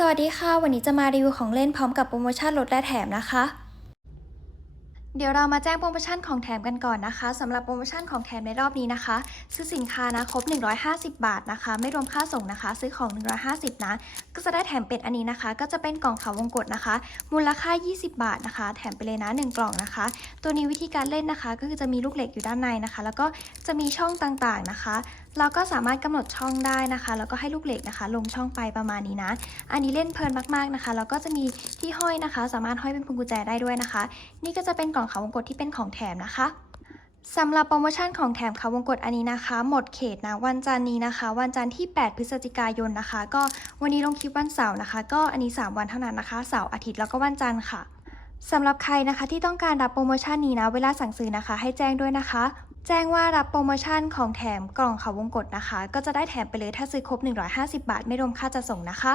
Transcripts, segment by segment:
สวัสดีค่ะ วันนี้จะมารีวิวของเล่นพร้อมกับโปรโมชั่นลดและแถมนะคะ เดี๋ยวเรามาแจ้งโปรโมชั่นของแถมกันก่อนนะคะสำหรับโปรโมชั่นของแถมในรอบนี้นะคะ ซื้อสินค้านะครบ 150 บาทนะคะ ไม่รวมค่าส่งนะคะ ซื้อของ 150 นะ ก็จะได้แถมเป็นอันนี้นะคะ ก็จะเป็นกล่องขาวงกตนะคะ มูลค่า 20 บาทนะคะ แถมไปเลยนะ 1 กล่องนะคะ ตัวนี้วิธีการเล่นนะคะ ก็คือจะมีลูกเหล็กอยู่ด้านในนะคะ แล้วก็จะมีช่องต่างๆนะคะ เราก็สามารถกำหนดช่องได้นะคะ แล้วก็ให้ลูกเหล็กนะคะ ลงช่องไปประมาณนี้นะ อันนี้เล่นเพลินมากๆนะคะ แล้วก็จะมีที่ห้อยนะคะ สามารถห้อยเป็นพวงกุญแจได้ด้วยนะคะ นี่ก็จะเป็นกล่องขาวงกตที่เป็นของแถมนะคะสำหรับโปรโมชั่นของแถมเขาวงกตอันนี้นะคะ หมดเขตนะวันจันนี้นะคะ วันจันทร์ที่ 8 พฤศจิกายนนะคะ ก็วันนี้ลงคลิปวันเสาร์นะคะ ก็อันนี้ 3 วันเท่านั้นนะคะเสาร์อาทิตย์แล้วก็วันจันทร์ค่ะสำหรับใครนะคะที่ต้องการรับโปรโมชั่นนี้นะ เวลาสั่งซื้อนะคะ ให้แจ้งด้วยนะคะ แจ้งว่ารับโปรโมชั่นของแถมกล่องเขาวงกตนะคะ ก็จะได้แถมไปเลยถ้าซื้อครบ 150 บาท ไม่รวมค่าจัดส่งนะคะ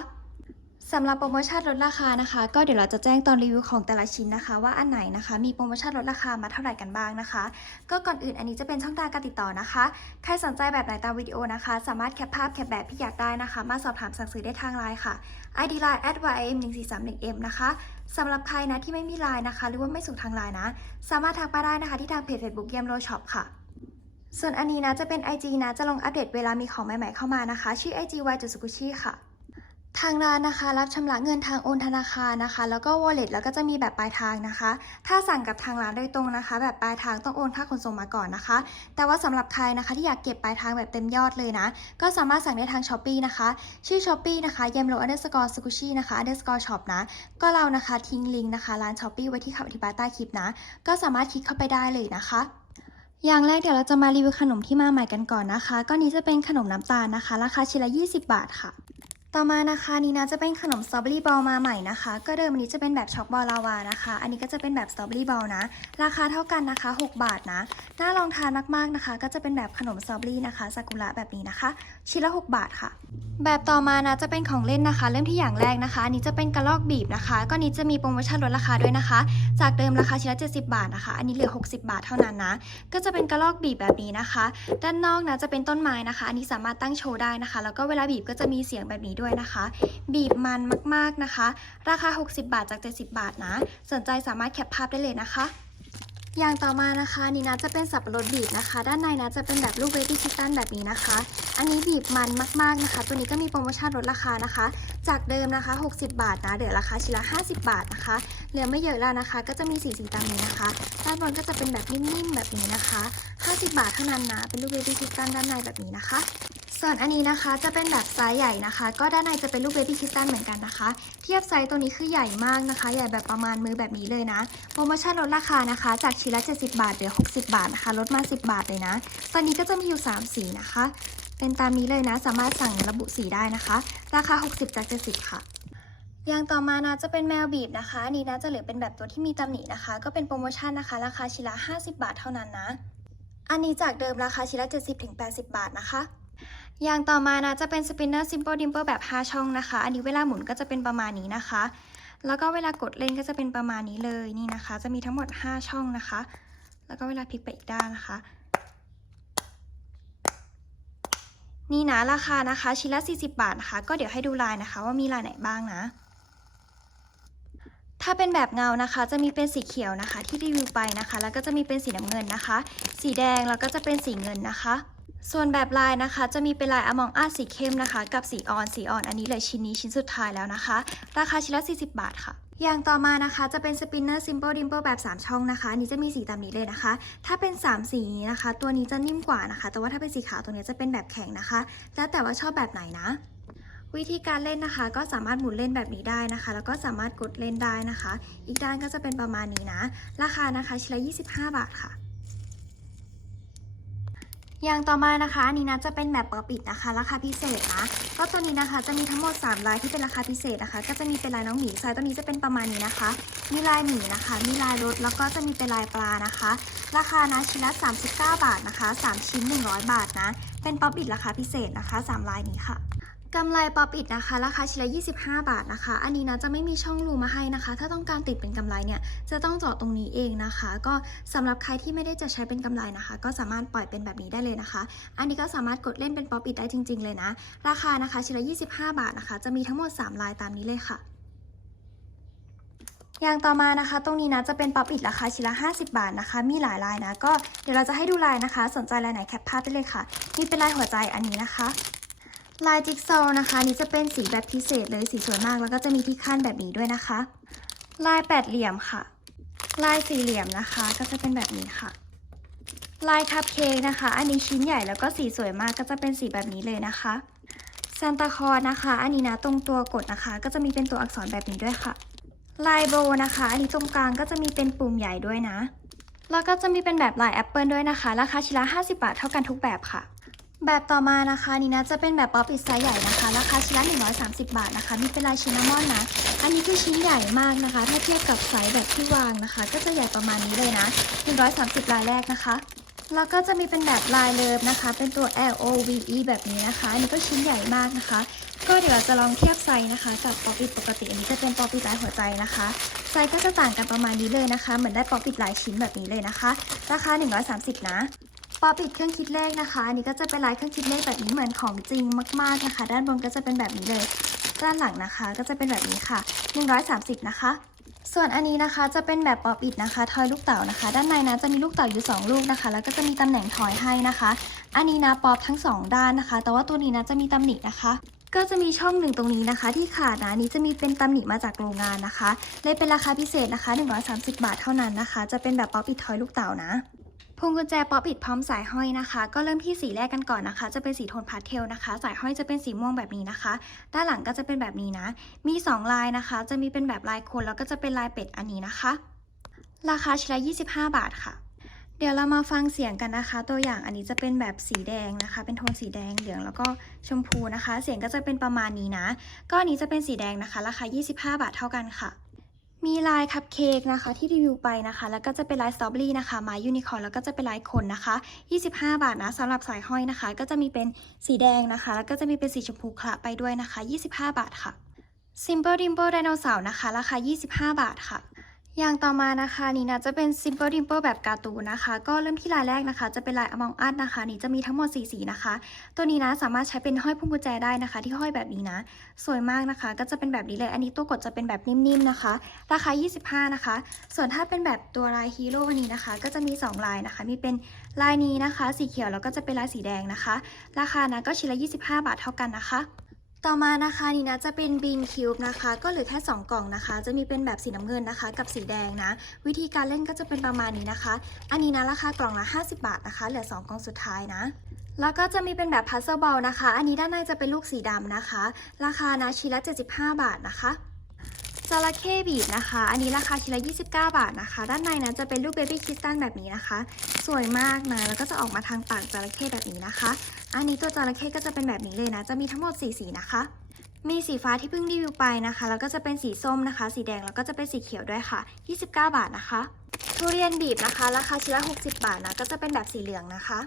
สำหรับโปรโมชั่นลดราคานะคะ ก็เดี๋ยวเราจะแจ้งตอนรีวิวของแต่ละชิ้นนะคะ ว่าอันไหนนะคะ มีโปรโมชั่นลดราคามาเท่าไหร่กันบ้างนะคะ ก็ก่อนอื่นอันนี้จะเป็นช่องทางการติดต่อนะคะ ใครสนใจแบบไหนตามวิดีโอนะคะ สามารถแคปภาพแคปแบบที่อยากได้นะคะ มาสอบถามสั่งซื้อได้ทางไลน์ค่ะ ID line at ym 1 4 3 1 m นะคะสำหรับใครนะที่ไม่มีไลน์นะคะ หรือว่าไม่ส่งทางไลน์นะ สามารถทักมาได้นะคะที่ทางเพจ Facebook เยี่ยมโลช็อปค่ะ ส่วนอันนี้นะจะเป็น IG นะจะลงอัปเดตเวลามีของใหม่ๆเข้ามานะคะ ชื่อ IG y จุสุกุชิค่ะ ทางร้านนะคะ รับชำระเงินทางโอนธนาคารนะคะ แล้วก็ wallet แล้วก็จะมีแบบปลายทางนะคะ ถ้าสั่งกับทางร้านโดยตรงนะคะ แบบปลายทางต้องโอนค่าขนส่งมาก่อนนะคะ แต่ว่าสำหรับใครนะคะที่อยากเก็บปลายทางแบบเต็มยอดเลยนะ ก็สามารถสั่งได้ทาง s h อ p e e นะคะ ชื่อ s h อ p e e นะคะย e m l o underscore sukushi นะคะ underscore shop นะ ก็เรานะคะทิ้งลิงก์นะคะร้าน s h อ p e e ไว้ที่คำอธิบายใต้คลิปนะ ก็สามารถคลิกเข้าไปได้เลยนะคะ อย่างแรกเดี๋ยวเราจะมารีวิวขนมที่มาใหม่กันก่อนนะคะก็นี้จะเป็นขนมน้ำตาลนะคะ ราคาชิ้นละ 20 บาทค่ะ ต่อมานะคะนี่นะจะเป็นขนมสตรอเบอรี่บอลมาใหม่นะคะ ก็เดิมอันนี้จะเป็นแบบช็อกบอลลาวานะคะ อันนี้ก็จะเป็นแบบสตรอเบอรี่บอลนะ ราคาเท่ากันนะคะ 6 บาทนะ น่าลองทานมากๆนะคะ ก็จะเป็นแบบขนมสตรอเบอรี่นะคะซากุระแบบนี้นะคะ ชิ้นละ 6 บาทค่ะ แบบต่อมานะจะเป็นของเล่นนะคะ เริ่มที่อย่างแรกนะคะ อันนี้จะเป็นกระลอกบีบนะคะ ก็นี้จะมีโปรโมชั่นลดราคาด้วยนะคะ จากเดิมราคาชิ้นละ 70 บาทนะคะ อันนี้เหลือ 60 บาทเท่านั้นนะ ก็จะเป็นกระลอกบีบแบบนี้นะคะ ด้านนอกนะจะเป็นต้นไม้นะคะ อันนี้สามารถตั้งโชว์ได้นะคะ แล้วก็เวลาบีบก็จะมีเสียงแบบนี้ด้วยนะคะ บีบมันมากๆนะคะ ราคา 60 บาทจาก 70 บาทนะ สนใจสามารถแคปภาพได้เลยนะคะ อย่างต่อมานะคะนี่นะจะเป็นสับปะรดบีบนะคะ ด้านในนะจะเป็นแบบลูกเบบี้คิตตันแบบนี้นะคะ อันนี้บีบมันมากๆนะคะ ตัวนี้ก็มีโปรโมชั่นลดราคานะคะ จากเดิมนะคะ 60 บาทนะเหลือราคาชิ้นละ 50 บาทนะคะเหลือไม่เยอะแล้วนะคะ ก็จะมีสีสีตามนี้นะคะด้านบนก็จะเป็นแบบนิ่มๆแบบนี้นะคะ 50 บาทเท่านั้นนะเป็นลูกเบบี้คิตตันด้านในแบบนี้นะคะ ส่วนอันนี้นะคะจะเป็นแบบไซส์ใหญ่นะคะ ก็ด้านในจะเป็นลูกเบบี้คิตตันเหมือนกันนะคะ เทียบไซส์ตัวนี้คือใหญ่มากนะคะ ใหญ่แบบประมาณมือแบบนี้เลยนะ โปรโมชั่นลดราคานะคะ จากชิ้นละ 70 บาทเหลือ 60 บาทนะคะ ลดมา 10 บาทเลยนะ ตอนนี้ก็จะมีอยู่ 3 สีนะคะ เป็นตามนี้เลยนะ สามารถสั่งระบุสีได้นะคะ ราคา 60 จาก 70 ค่ะอย่างต่อมานะจะเป็นแมวบีบนะคะอันนี้นะจะเหลือเป็นแบบตัวที่มีตำหนินะคะ ก็เป็นโปรโมชั่นนะคะ ราคาชิ้นละ 50 บาทเท่านั้นนะ อันนี้จากเดิมราคาชิ้นละ 70-80 บาทนะคะ อย่างต่อมานะจะเป็น spinner simple dimple แบบ 5 ช่องนะคะ อันนี้เวลาหมุนก็จะเป็นประมาณนี้นะคะ แล้วก็เวลากดเล่นก็จะเป็นประมาณนี้เลยนี่นะคะ จะมีทั้งหมด 5 ช่องนะคะ แล้วก็เวลาพลิกไปอีกด้านนะคะ นี่นะราคานะคะชิ้นละ 40 บาทนะคะ ก็เดี๋ยวให้ดูลายนะคะ ว่ามีลายไหนบ้างนะถ้าเป็นแบบเงานะคะ จะมีเป็นสีเขียวนะคะ ที่รีวิวไปนะคะ แล้วก็จะมีเป็นสีน้ำเงินนะคะ สีแดงแล้วก็จะเป็นสีเงินนะคะ ส่วนแบบลายนะคะจะมีเป็นลายอมองอาสีเข้มนะคะ กับสีออนสีอ่อนอันนี้เลยชิ้นนี้ชิ้นสุดท้ายแล้วนะคะ ราคาชิ้นละ 40 บาทค่ะ อย่างต่อมานะคะจะเป็น spinner simple dimple แบบ 3 ช่องนะคะอันนี้จะมีสีตามนี้เลยนะคะ ถ้าเป็น 3 สีนี้นะคะ ตัวนี้จะนิ่มกว่านะคะ แต่ว่าถ้าเป็นสีขาวตัวนี้จะเป็นแบบแข็งนะคะ แล้วแต่ว่าชอบแบบไหนนะ วิธีการเล่นนะคะ ก็สามารถหมุนเล่นแบบนี้ได้นะคะ แล้วก็สามารถกดเล่นได้นะคะ อีกด้านก็จะเป็นประมาณนี้นะ ราคานะคะชิ้นละ 25 บาทค่ะ อย่างต่อมานะคะอันนี้นะจะเป็นแบบเปิดปิดนะคะ ราคาพิเศษนะก็ตัวนี้นะคะจะมีทั้งหมด 3 ลายที่เป็นราคาพิเศษนะคะ ก็จะมีเป็นลายน้องหมีไซส์ตัวนี้จะเป็นประมาณนี้นะคะ มีลายหมีนะคะ มีลายรถแล้วก็จะมีเป็นลายปลานะคะ ราคานะชิ้นละ39 บาทนะคะ 3 ชิ้น 100 บาทนะ เป็นป๊อปบิดราคาพิเศษนะคะ 3 ลายนี้ค่ะ กำไรป๊อปอิดนะคะ ราคาชิ้นละ 25 บาทนะคะ อันนี้นะจะไม่มีช่องรูมาให้นะคะ ถ้าต้องการติดเป็นกำไรเนี่ย จะต้องเจาะตรงนี้เองนะคะ ก็สำหรับใครที่ไม่ได้จะใช้เป็นกำไรนะคะ ก็สามารถปล่อยเป็นแบบนี้ได้เลยนะคะ อันนี้ก็สามารถกดเล่นเป็นป๊อปอิดได้จริง ๆ เลยนะ ราคานะคะชิ้นละ 25 บาทนะคะ จะมีทั้งหมด 3 ลายตามนี้เลยค่ะอย่างต่อมานะคะ ตรงนี้นะจะเป็นป๊อปอิดราคาชิ้นละ 50 บาทนะคะ มีหลายลายนะ ก็เดี๋ยวเราจะให้ดูลายนะคะ สนใจลายไหนแคปภาพได้เลยค่ะนี่เป็นลายหัวใจอันนี้นะคะ ลายจิ๊กซอว์นะคะนี่จะเป็นสีแบบพิเศษเลยสีสวยมาก แล้วก็จะมีที่ขั้นแบบนี้ด้วยนะคะ ลายแปดเหลี่ยมค่ะ ลายสี่เหลี่ยมนะคะ ก็จะเป็นแบบนี้ค่ะ ลายคัพเค้กนะคะ อันนี้ชิ้นใหญ่แล้วก็สีสวยมากก็จะเป็นสีแบบนี้เลยนะคะซานตาคลอสนะคะ อันนี้นะตรงตัวกดนะคะ ก็จะมีเป็นตัวอักษรแบบนี้ด้วยค่ะ ลายโบนะคะ อันนี้ตรงกลางก็จะมีเป็นปุ่มใหญ่ด้วยนะ แล้วก็จะมีเป็นแบบลายแอปเปิลด้วยนะคะ ราคาชิ้นละ 50 บาทเท่ากันทุกแบบค่ะ แบบต่อมานะคะนี่นะจะเป็นแบบป๊อปอิดไซส์ใหญ่นะคะราคาชิ้นละ130 บาทนะคะมีเป็นลายชินามอนนะ อันนี้คือชิ้นใหญ่มากนะคะ ถ้าเทียบกับไซส์แบบที่วางนะคะ ก็จะใหญ่ประมาณนี้เลยนะ 130 ลายแรกนะคะแล้วก็จะมีเป็นแบบลายเลิฟนะคะ เป็นตัว L O V E แบบนี้นะคะ อันนี้ก็ชิ้นใหญ่มากนะคะ ก็เดี๋ยวเราจะลองเทียบไซส์นะคะ กับป๊อปอิดปกติ อันนี้จะเป็นป๊อปอิดลายหัวใจนะคะ ไซส์ก็จะต่างกันประมาณนี้เลยนะคะ เหมือนได้ป๊อปอิดลายชิ้นแบบนี้เลยนะคะ ราคา 130 นะ ป๊อปิดเครื่องคิดเลขนะคะ อันนี้ก็จะเป็นลายเครื่องคิดเลขแบบนี้เหมือนของจริงมาก ๆนะคะ ด้านบนก็จะเป็นแบบนี้เลย ด้านหลังนะคะ ก็จะเป็นแบบนี้ค่ะ 130 นะคะ ส่วนอันนี้นะคะจะเป็นแบบป๊อปอิดนะคะ ทอยลูกเต๋านะคะ ด้านในนะจะมีลูกเต๋าอยู่ 2 ลูกนะคะ แล้วก็จะมีตำแหน่งทอยให้นะคะ อันนี้นะป๊อปทั้ง 2 ด้านนะคะ แต่ว่าตัวนี้นะจะมีตำหนินะคะ ก็จะมีช่องหนึ่งตรงนี้นะคะ ที่ขาดนะนี้จะมีเป็นตำหนิมาจากโรงงานนะคะเลยเป็นราคาพิเศษนะคะ 130 บาทเท่านั้นนะคะ จะเป็นแบบป๊อปอิดทอยลูกเต๋านะ พวงกุญแจป๊อปอิดพร้อมสายห้อยนะคะ ก็เริ่มที่สีแรกกันก่อนนะคะ จะเป็นสีโทนพาสเทลนะคะ สายห้อยจะเป็นสีม่วงแบบนี้นะคะ ด้านหลังก็จะเป็นแบบนี้นะ มี 2 ลายนะคะ จะมีเป็นแบบลายคนแล้วก็จะเป็นลายเป็ดอันนี้นะคะ ราคาชิ้นละ25 บาทค่ะ เดี๋ยวเรามาฟังเสียงกันนะคะ ตัวอย่างอันนี้จะเป็นแบบสีแดงนะคะ เป็นโทนสีแดงเหลืองแล้วก็ชมพูนะคะ เสียงก็จะเป็นประมาณนี้นะ ก็อันนี้จะเป็นสีแดงนะคะ ราคา 25 บาทเท่ากันค่ะ มีลายคัพเค้กนะคะที่รีวิวไปนะคะ แล้วก็จะเป็นลายสตรอเบอรี่นะคะไม้ยูนิคอร์แล้วก็จะเป็นลายคนนะคะ 25 บาทนะสำหรับสายห้อยนะคะ ก็จะมีเป็นสีแดงนะคะ แล้วก็จะมีเป็นสีชมพูคละไปด้วยนะคะ 25 บาทค่ะ Simple Dimple ไดโนเสาร์นะคะ ราคา 25 บาทค่ะ อย่างต่อมานะคะนี่นะจะเป็น Simple Dimple แบบการ์ตูนนะคะ ก็เริ่มที่ลายแรกนะคะ จะเป็นลาย Among Us นะคะ นี่จะมีทั้งหมด 4 สีนะคะ ตัวนี้นะสามารถใช้เป็นห้อยพวงกุญแจได้นะคะ ที่ห้อยแบบนี้นะ สวยมากนะคะ ก็จะเป็นแบบนี้เลย อันนี้ตัวกดจะเป็นแบบนิ่มๆนะคะ ราคา 25 นะคะ ส่วนถ้าเป็นแบบตัวลายฮีโร่อันนี้นะคะ ก็จะมี 2 ลายนะคะ มีเป็นลายนี้นะคะ สีเขียวแล้วก็จะเป็นลายสีแดงนะคะ ราคานะก็ชิ้นละ 25 บาทเท่ากันนะคะ ต่อมานะคะนี่นะจะเป็นบีนคิวบ์นะคะ ก็เหลือแค่ 2 กล่องนะคะ จะมีเป็นแบบสีน้ำเงินนะคะ กับสีแดงนะ วิธีการเล่นก็จะเป็นประมาณนี้นะคะ อันนี้นะราคากล่องละ 50 บาทนะคะ เหลือ 2 กล่องสุดท้ายนะแล้วก็จะมีเป็นแบบพัซเซิลบอลนะคะ อันนี้ด้านในจะเป็นลูกสีดำนะคะ ราคานะชิ้นละ 75 บาทนะคะ จระเข้บีบนะคะ อันนี้ราคาชิ้นละ29 บาทนะคะ ด้านในนะจะเป็นลูกเบบี้คิสตัลแบบนี้นะคะ สวยมากนะ แล้วก็จะออกมาทางปากจระเข้แบบนี้นะคะ อันนี้ตัวจระเข้ก็จะเป็นแบบนี้เลยนะ จะมีทั้งหมด 4 สีนะคะ มีสีฟ้าที่เพิ่งรีวิวไปนะคะ แล้วก็จะเป็นสีส้มนะคะ สีแดงแล้วก็จะเป็นสีเขียวด้วยค่ะ 29 บาทนะคะ ทุเรียนบีบนะคะ ราคาชิ้นละ60 บาทนะ ก็จะเป็นแบบสีเหลืองนะคะ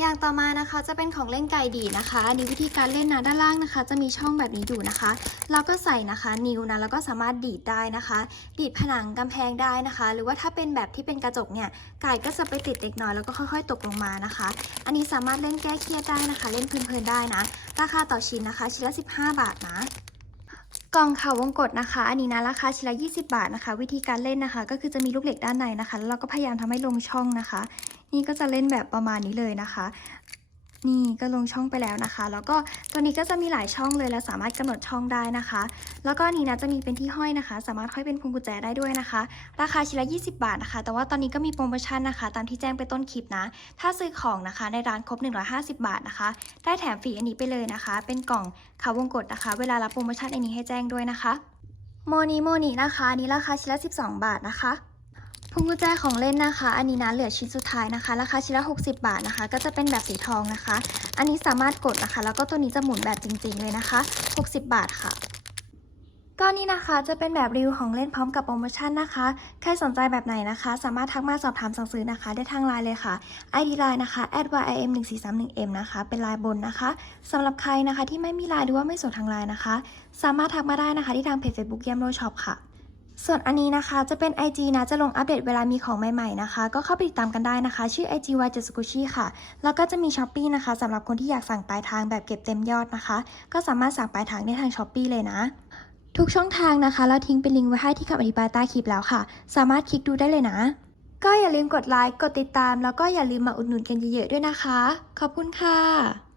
อย่างต่อมานะคะจะเป็นของเล่นไก่ดีนะคะอันนี้วิธีการเล่นนะด้านล่างนะคะ จะมีช่องแบบนี้อยู่นะคะ เราก็ใส่นะคะนิ้วนะแล้วก็สามารถดีดได้นะคะ ดีดผนังกำแพงได้นะคะ หรือว่าถ้าเป็นแบบที่เป็นกระจกเนี่ยไก่ก็จะไปติดเล็กน้อยแล้วก็ค่อย ๆ ตกลงมานะคะ อันนี้สามารถเล่นแก้เครียดได้นะคะ เล่นเพลินๆได้นะ ราคาต่อชิ้นนะคะ ชิ้นละ 15 บาทนะกล่องข่าววงกดนะคะ อันนี้นะราคาชิ้นละ 20 บาทนะคะ วิธีการเล่นนะคะ ก็คือจะมีลูกเหล็กด้านในนะคะแล้วเราก็พยายามทำให้ลงช่องนะคะ นี่ก็จะเล่นแบบประมาณนี้เลยนะคะ นี่ก็ลงช่องไปแล้วนะคะ แล้วก็ตัวนี้ก็จะมีหลายช่องเลยเราสามารถกำหนดช่องได้นะคะ แล้วก็นี้นะจะมีเป็นที่ห้อยนะคะ สามารถห้อยเป็นพวงกุญแจได้ด้วยนะคะ ราคาชิ้นละ 20 บาทนะคะ แต่ว่าตอนนี้ก็มีโปรโมชั่นนะคะ ตามที่แจ้งไปต้นคลิปนะ ถ้าซื้อของนะคะในร้านครบ 150 บาทนะคะ ได้แถมฟรีอันนี้ไปเลยนะคะ เป็นกล่องขาววงกดนะคะ เวลารับโปรโมชั่นอันนี้ให้แจ้งด้วยนะคะโมนีโมนีนะคะอันนี้ราคาชิ้นละ 12 บาทนะคะ พวงกุญแจของเล่นนะคะ อันนี้นะเหลือชิ้นสุดท้ายนะคะ ราคาชิ้นละ 60 บาทนะคะ ก็จะเป็นแบบสีทองนะคะ อันนี้สามารถกดนะคะ แล้วก็ตัวนี้จะหมุนแบบจริง ๆ เลยนะคะ 60 บาทค่ะก็นี่นะคะจะเป็นแบบรีวิวของเล่นพร้อมกับโปรโมชั่นนะคะ ใครสนใจแบบไหนนะคะ สามารถทักมาสอบถามสั่งซื้อนะคะ ได้ทางไลน์เลยค่ะ ID ไลน์นะคะ @ym 1 4 3 1 m นะคะ เป็นไลน์บนนะคะสำหรับใครนะคะที่ไม่มีไลน์หรือว่าไม่สนทางไลน์นะคะ สามารถทักมาได้นะคะที่ทางเพจ Facebook เยี่ยมโลช็อปค่ะ ส่วนอันนี้นะคะจะเป็น IG นะจะลงอัปเดตเวลามีของใหม่ๆนะคะ ก็เข้าไปติดตามกันได้นะคะ ชื่อ IG y j s k u c h i ค่ะ แล้วก็จะมี s h อ p e e นะคะสำหรับคนที่อยากสั่งปลายทางแบบเก็บเต็มยอดนะคะ ก็สามารถสั่งปลายทางได้ทาง s h อ p e e เลยนะ ทุกช่องทางนะคะ เราทิ้งเป็นลิงก์ไว้ให้ที่คำอธิบายใต้คลิปแล้วค่ะ สามารถคลิกดูได้เลยนะ ก็อย่าลืมกดไลค์กดติดตาม แล้วก็อย่าลืมมาอุดหนุนกันเยอะๆด้วยนะคะ ขอบคุณค่ะ